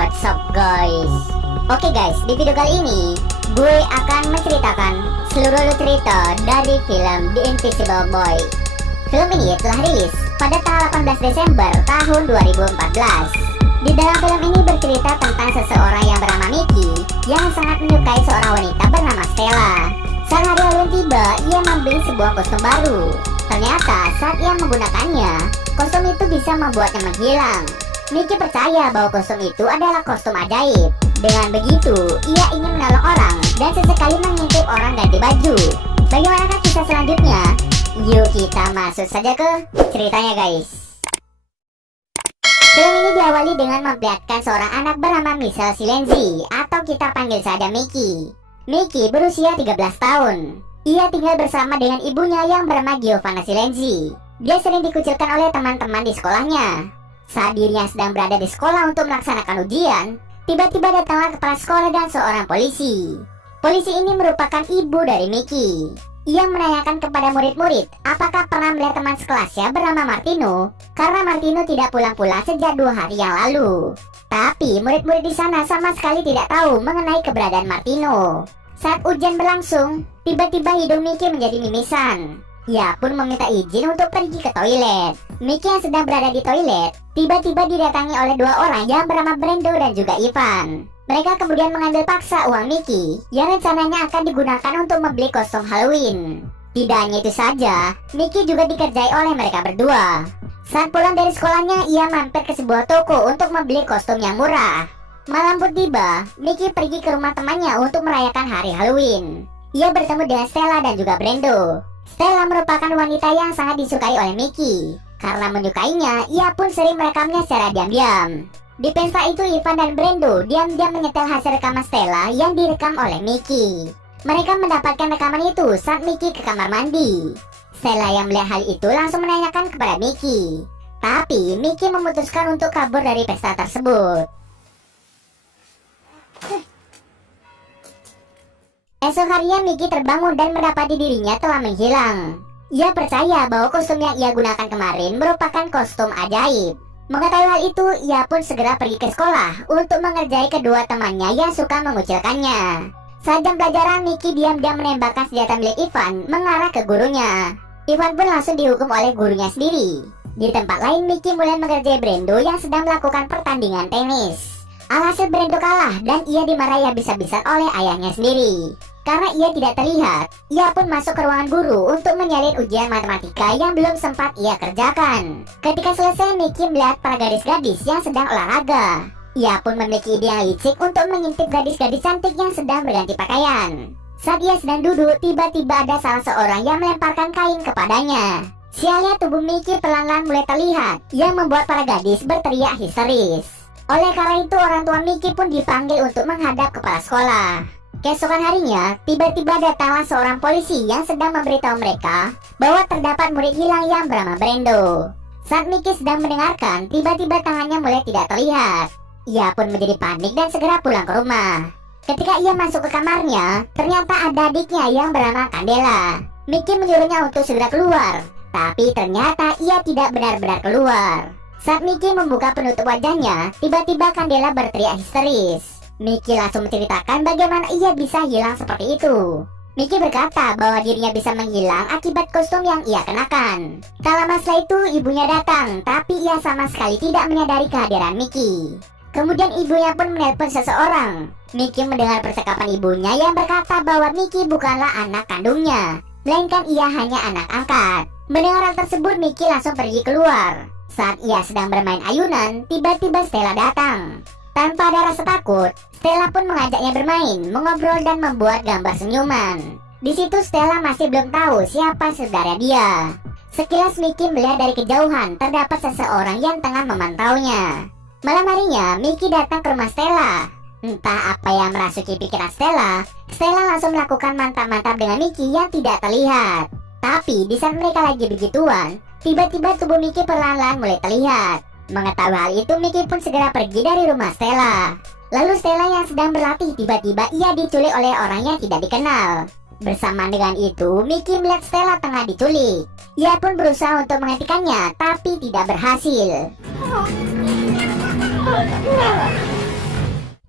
What's up guys? Oke guys, di video kali ini gue akan menceritakan seluruh cerita dari film The Invisible Boy. Film ini telah rilis pada tanggal 18 Desember tahun 2014. Di dalam film ini bercerita tentang seseorang yang bernama Mickey yang sangat menyukai seorang wanita bernama Stella. Saat hari Halloween tiba, ia membeli sebuah kostum baru. Ternyata saat ia menggunakannya, kostum itu bisa membuatnya menghilang. Mickey percaya bahwa kostum itu adalah kostum ajaib. Dengan begitu, ia ingin menolong orang dan sesekali mengintip orang ganti baju. Bagaimanakah kisah selanjutnya? Yuk kita masuk saja ke ceritanya guys. Film ini diawali dengan memperlihatkan seorang anak bernama Michelle Silenzi, atau kita panggil saja Mickey. Mickey berusia 13 tahun. Ia tinggal bersama dengan ibunya yang bernama Giovanna Silenzi. Dia sering dikucilkan oleh teman-teman di sekolahnya. Saat dirinya sedang berada di sekolah untuk melaksanakan ujian, tiba-tiba datanglah kepala sekolah dan seorang polisi. Polisi ini merupakan ibu dari Mickey. Ia menanyakan kepada murid-murid apakah pernah melihat teman sekelasnya bernama Martino, karena Martino tidak pulang-pulang sejak 2 hari yang lalu. Tapi murid-murid di sana sama sekali tidak tahu mengenai keberadaan Martino. Saat ujian berlangsung, tiba-tiba hidung Mickey menjadi mimisan. Ia pun meminta izin untuk pergi ke toilet. Mickey yang sedang berada di toilet, tiba-tiba didatangi oleh 2 orang yang bernama Brando dan juga Ivan. Mereka kemudian mengambil paksa uang Mickey yang rencananya akan digunakan untuk membeli kostum Halloween. Tidak hanya itu saja, Mickey juga dikerjai oleh mereka berdua. Saat pulang dari sekolahnya, ia mampir ke sebuah toko untuk membeli kostum yang murah. Malam pun tiba, Mickey pergi ke rumah temannya untuk merayakan hari Halloween. Ia bertemu dengan Stella dan juga Brando. Stella merupakan wanita yang sangat disukai oleh Mickey. Karena menyukainya, ia pun sering merekamnya secara diam-diam. Di pesta itu, Ivan dan Brando diam-diam menyetel hasil rekaman Stella yang direkam oleh Mickey. Mereka mendapatkan rekaman itu saat Mickey ke kamar mandi. Stella yang melihat hal itu langsung menanyakan kepada Mickey. Tapi Mickey memutuskan untuk kabur dari pesta tersebut. Esok harinya Mickey terbangun dan mendapati dirinya telah menghilang. Ia percaya bahwa kostum yang ia gunakan kemarin merupakan kostum ajaib. Mengetahui hal itu, ia pun segera pergi ke sekolah untuk mengerjai kedua temannya yang suka mengucilkannya. Saat jam pelajaran, Mickey diam-diam menembakkan senjata milik Ivan mengarah ke gurunya. Ivan pun langsung dihukum oleh gurunya sendiri. Di tempat lain, Mickey mulai mengerjai Brando yang sedang melakukan pertandingan tenis. Alhasil Brando kalah dan ia dimarahi habis-habisan oleh ayahnya sendiri. Karena ia tidak terlihat, ia pun masuk ke ruangan guru untuk menyalin ujian matematika yang belum sempat ia kerjakan. Ketika selesai, Mickey melihat para gadis-gadis yang sedang olahraga. Ia pun memiliki ide yang licik untuk mengintip gadis-gadis cantik yang sedang berganti pakaian. Saat ia sedang duduk, tiba-tiba ada salah seorang yang melemparkan kain kepadanya. Sialnya, tubuh Mickey perlahan-lahan mulai terlihat, yang membuat para gadis berteriak histeris. Oleh karena itu, orang tua Mickey pun dipanggil untuk menghadap kepala sekolah. Keesokan harinya, tiba-tiba datanglah seorang polisi yang sedang memberitahu mereka bahwa terdapat murid hilang yang bernama Brando. Saat Mickey sedang mendengarkan, tiba-tiba tangannya mulai tidak terlihat. Ia pun menjadi panik dan segera pulang ke rumah. Ketika ia masuk ke kamarnya, ternyata ada adiknya yang bernama Candela. Mickey menyuruhnya untuk segera keluar, tapi ternyata ia tidak benar-benar keluar. Saat Mickey membuka penutup wajahnya, tiba-tiba Candela berteriak histeris. Mickey langsung menceritakan bagaimana ia bisa hilang seperti itu. Mickey berkata bahwa dirinya bisa menghilang akibat kostum yang ia kenakan. Tak lama setelah itu ibunya datang, tapi ia sama sekali tidak menyadari kehadiran Mickey. Kemudian ibunya pun menelpon seseorang. Mickey mendengar percakapan ibunya yang berkata bahwa Mickey bukanlah anak kandungnya, melainkan ia hanya anak angkat. Mendengar hal tersebut, Mickey langsung pergi keluar. Saat ia sedang bermain ayunan, tiba-tiba Stella datang. Tanpa ada rasa takut, Stella pun mengajaknya bermain, mengobrol dan membuat gambar senyuman. Di situ Stella masih belum tahu siapa sebenarnya dia. Sekilas Mickey melihat dari kejauhan terdapat seseorang yang tengah memantaunya. Malam harinya, Mickey datang ke rumah Stella. Entah apa yang merasuki pikiran Stella, Stella langsung melakukan mantap-mantap dengan Mickey yang tidak terlihat. Tapi di saat mereka lagi begituan, tiba-tiba tubuh Mickey perlahan-lahan mulai terlihat. Mengetahui hal itu, Mickey pun segera pergi dari rumah Stella. Lalu Stella yang sedang berlatih, tiba-tiba ia diculik oleh orang yang tidak dikenal. Bersamaan dengan itu, Mickey melihat Stella tengah diculik. Ia pun berusaha untuk menghentikannya, tapi tidak berhasil.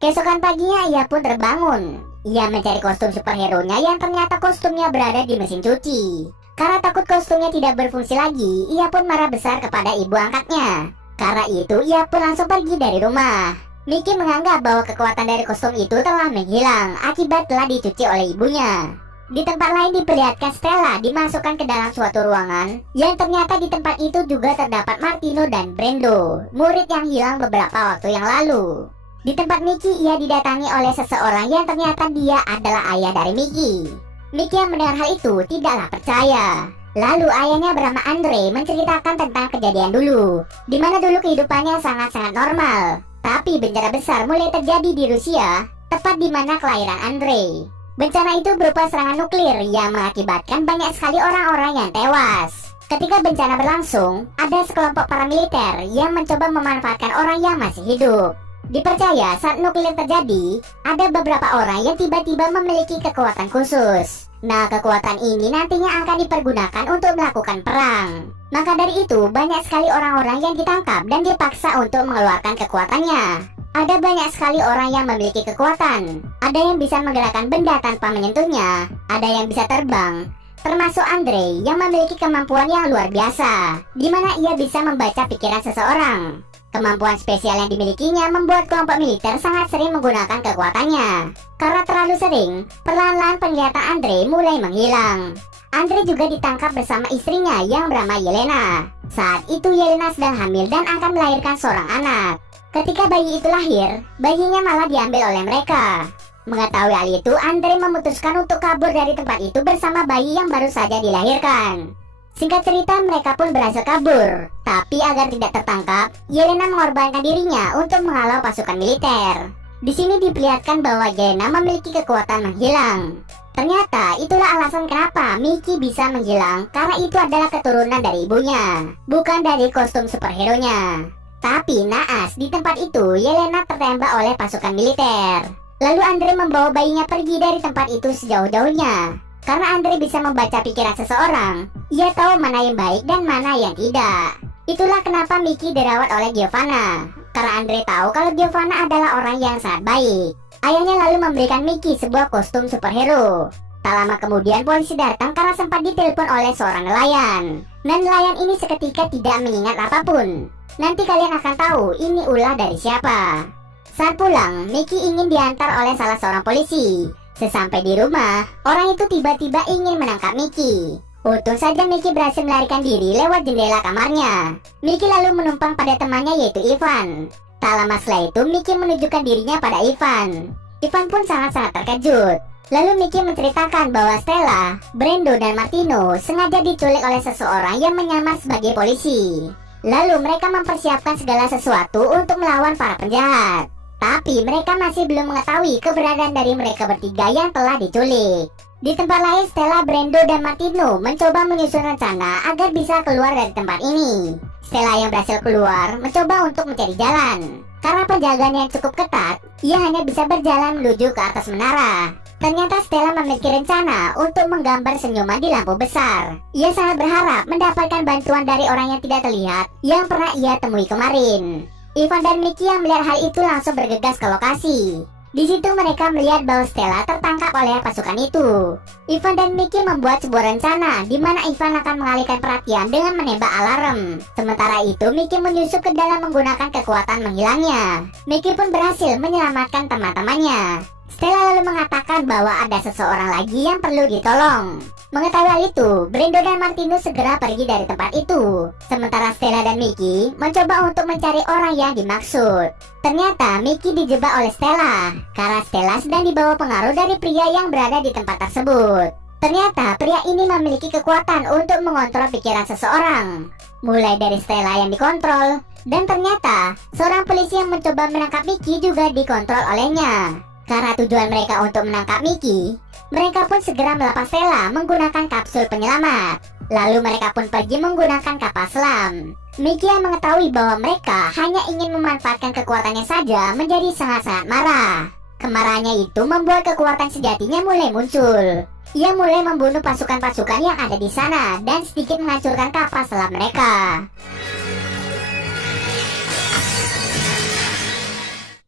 Keesokan paginya ia pun terbangun. Ia mencari kostum superhero-nya yang ternyata kostumnya berada di mesin cuci. Karena takut kostumnya tidak berfungsi lagi, ia pun marah besar kepada ibu angkatnya. Karena itu ia pun langsung pergi dari rumah. Mickey menganggap bahwa kekuatan dari kostum itu telah menghilang akibat telah dicuci oleh ibunya. Di tempat lain diperlihatkan Stella dimasukkan ke dalam suatu ruangan yang ternyata di tempat itu juga terdapat Martino dan Brando, murid yang hilang beberapa waktu yang lalu. Di tempat Mickey ia didatangi oleh seseorang yang ternyata dia adalah ayah dari Mickey. Mickey yang mendengar hal itu tidaklah percaya. Lalu ayahnya bernama Andre menceritakan tentang kejadian dulu, di mana dulu kehidupannya sangat-sangat normal. Tapi bencana besar mulai terjadi di Rusia, tepat di mana kelahiran Andre. Bencana itu berupa serangan nuklir yang mengakibatkan banyak sekali orang-orang yang tewas. Ketika bencana berlangsung, ada sekelompok paramiliter yang mencoba memanfaatkan orang yang masih hidup. Dipercaya saat nuklir terjadi, ada beberapa orang yang tiba-tiba memiliki kekuatan khusus. Nah, kekuatan ini nantinya akan dipergunakan untuk melakukan perang. Maka dari itu, banyak sekali orang-orang yang ditangkap dan dipaksa untuk mengeluarkan kekuatannya. Ada banyak sekali orang yang memiliki kekuatan. Ada yang bisa menggerakkan benda tanpa menyentuhnya. Ada yang bisa terbang. Termasuk Andre yang memiliki kemampuan yang luar biasa, di mana ia bisa membaca pikiran seseorang. Kemampuan spesial yang dimilikinya membuat kelompok militer sangat sering menggunakan kekuatannya. Karena terlalu sering, perlahan-lahan penglihatan Andre mulai menghilang. Andre juga ditangkap bersama istrinya yang bernama Yelena. Saat itu Yelena sedang hamil dan akan melahirkan seorang anak. Ketika bayi itu lahir, bayinya malah diambil oleh mereka. Mengetahui hal itu, Andre memutuskan untuk kabur dari tempat itu bersama bayi yang baru saja dilahirkan. Singkat cerita, mereka pun berhasil kabur. Tapi agar tidak tertangkap, Yelena mengorbankan dirinya untuk menghalau pasukan militer. Di sini diperlihatkan bahwa Yelena memiliki kekuatan menghilang. Ternyata itulah alasan kenapa Mickey bisa menghilang, karena itu adalah keturunan dari ibunya, bukan dari kostum superhero-nya. Tapi naas, di tempat itu Yelena tertembak oleh pasukan militer. Lalu Andre membawa bayinya pergi dari tempat itu sejauh-jauhnya. Karena Andre bisa membaca pikiran seseorang, ia tahu mana yang baik dan mana yang tidak. Itulah kenapa Mickey dirawat oleh Giovanna. Karena Andre tahu kalau Giovanna adalah orang yang sangat baik. Ayahnya lalu memberikan Mickey sebuah kostum superhero. Tak lama kemudian polisi datang karena sempat ditelepon oleh seorang nelayan. Dan nelayan ini seketika tidak mengingat apapun. Nanti kalian akan tahu ini ulah dari siapa. Saat pulang, Mickey ingin diantar oleh salah seorang polisi. Sesampai di rumah, orang itu tiba-tiba ingin menangkap Mickey. Untung saja Mickey berhasil melarikan diri lewat jendela kamarnya. Mickey lalu menumpang pada temannya yaitu Ivan. Tak lama setelah itu Mickey menunjukkan dirinya pada Ivan. Ivan pun sangat-sangat terkejut. Lalu Mickey menceritakan bahwa Stella, Brando dan Martino sengaja diculik oleh seseorang yang menyamar sebagai polisi. Lalu mereka mempersiapkan segala sesuatu untuk melawan para penjahat. Tapi mereka masih belum mengetahui keberadaan dari mereka bertiga yang telah diculik. Di tempat lain, Stella, Brando, dan Martino mencoba menyusun rencana agar bisa keluar dari tempat ini. Stella yang berhasil keluar mencoba untuk mencari jalan. Karena penjagaan yang cukup ketat, ia hanya bisa berjalan menuju ke atas menara. Ternyata Stella memiliki rencana untuk menggambar senyuman di lampu besar. Ia sangat berharap mendapatkan bantuan dari orang yang tidak terlihat yang pernah ia temui kemarin. Ivan dan Mickey yang melihat hal itu langsung bergegas ke lokasi. Di situ mereka melihat bahwa Stella tertangkap oleh pasukan itu. Ivan dan Mickey membuat sebuah rencana di mana Ivan akan mengalihkan perhatian dengan menembak alarm. Sementara itu Mickey menyusup ke dalam menggunakan kekuatan menghilangnya. Mickey pun berhasil menyelamatkan teman-temannya. Stella lalu mengatakan bahwa ada seseorang lagi yang perlu ditolong. Mengetahui hal itu, Brando dan Martino segera pergi dari tempat itu. Sementara Stella dan Mickey mencoba untuk mencari orang yang dimaksud. Ternyata Mickey dijebak oleh Stella karena Stella sedang dibawa pengaruh dari pria yang berada di tempat tersebut. Ternyata pria ini memiliki kekuatan untuk mengontrol pikiran seseorang, mulai dari Stella yang dikontrol, dan ternyata seorang polisi yang mencoba menangkap Mickey juga dikontrol olehnya. Karena tujuan mereka untuk menangkap Mickey, mereka pun segera melepas Stella menggunakan kapsul penyelamat. Lalu mereka pun pergi menggunakan kapal selam. Mickey yang mengetahui bahwa mereka hanya ingin memanfaatkan kekuatannya saja menjadi sangat-sangat marah. Kemarahannya itu membuat kekuatan sejatinya mulai muncul. Ia mulai membunuh pasukan-pasukan yang ada di sana dan sedikit menghancurkan kapal selam mereka.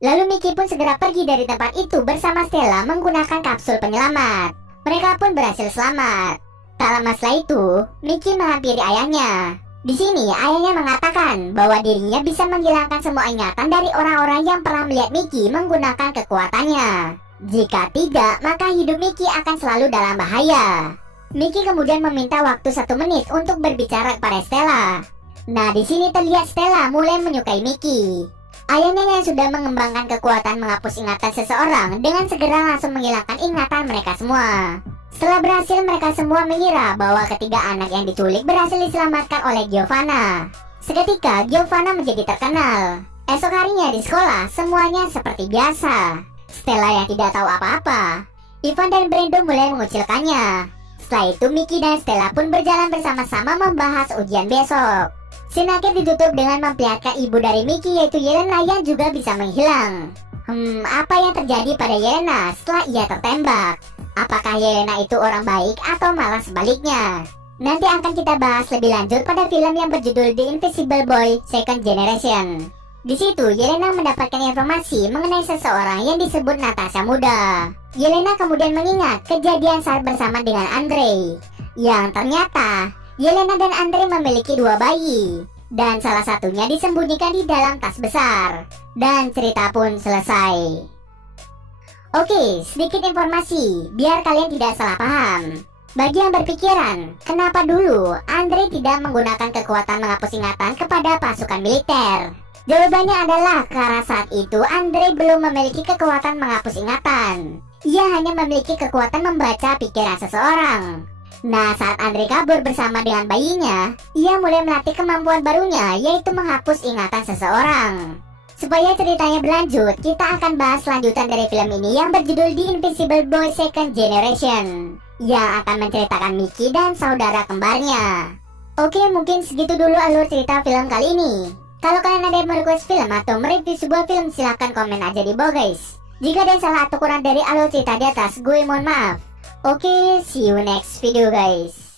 Lalu Mickey pun segera pergi dari tempat itu bersama Stella menggunakan kapsul penyelamat. Mereka pun berhasil selamat. Tak lama setelah itu, Mickey menghampiri ayahnya. Di sini ayahnya mengatakan bahwa dirinya bisa menghilangkan semua ingatan dari orang-orang yang pernah melihat Mickey menggunakan kekuatannya. Jika tidak, maka hidup Mickey akan selalu dalam bahaya. Mickey kemudian meminta waktu 1 menit untuk berbicara kepada Stella. Nah, di sini terlihat Stella mulai menyukai Mickey. Ayahnya yang sudah mengembangkan kekuatan menghapus ingatan seseorang dengan segera langsung menghilangkan ingatan mereka semua. Setelah berhasil, mereka semua mengira bahwa ketiga anak yang diculik berhasil diselamatkan oleh Giovanna. Seketika, Giovanna menjadi terkenal. Esok harinya di sekolah, semuanya seperti biasa. Stella yang tidak tahu apa-apa. Ivan dan Brando mulai mengucilkannya. Setelah itu, Mickey dan Stella pun berjalan bersama-sama membahas ujian besok. Scene akhir ditutup dengan memperlihatkan ibu dari Mickey, yaitu Yelena, yang juga bisa menghilang. Apa yang terjadi pada Yelena setelah ia tertembak? Apakah Yelena itu orang baik atau malah sebaliknya? Nanti akan kita bahas lebih lanjut pada film yang berjudul The Invisible Boy Second Generation. Di situ Yelena mendapatkan informasi mengenai seseorang yang disebut Natasha muda. Yelena kemudian mengingat kejadian saat bersama dengan Andre, yang ternyata Yelena dan Andre memiliki 2 bayi, dan salah satunya disembunyikan di dalam tas besar. Dan cerita pun selesai. Oke, sedikit informasi biar kalian tidak salah paham. Bagi yang berpikiran, kenapa dulu Andre tidak menggunakan kekuatan menghapus ingatan kepada pasukan militer? Jawabannya adalah karena saat itu Andre belum memiliki kekuatan menghapus ingatan. Ia hanya memiliki kekuatan membaca pikiran seseorang. Nah, saat Andre kabur bersama dengan bayinya, ia mulai melatih kemampuan barunya, yaitu menghapus ingatan seseorang. Supaya ceritanya berlanjut, kita akan bahas lanjutan dari film ini yang berjudul The Invisible Boy Second Generation, yang akan menceritakan Mickey dan saudara kembarnya. Oke, mungkin segitu dulu alur cerita film kali ini. Kalau kalian ada yang merequest film atau mereview sebuah film, silahkan komen aja di bawah guys. Jika ada yang salah atau kurang dari alur cerita di atas, gue mohon maaf. Oke, see you next video guys.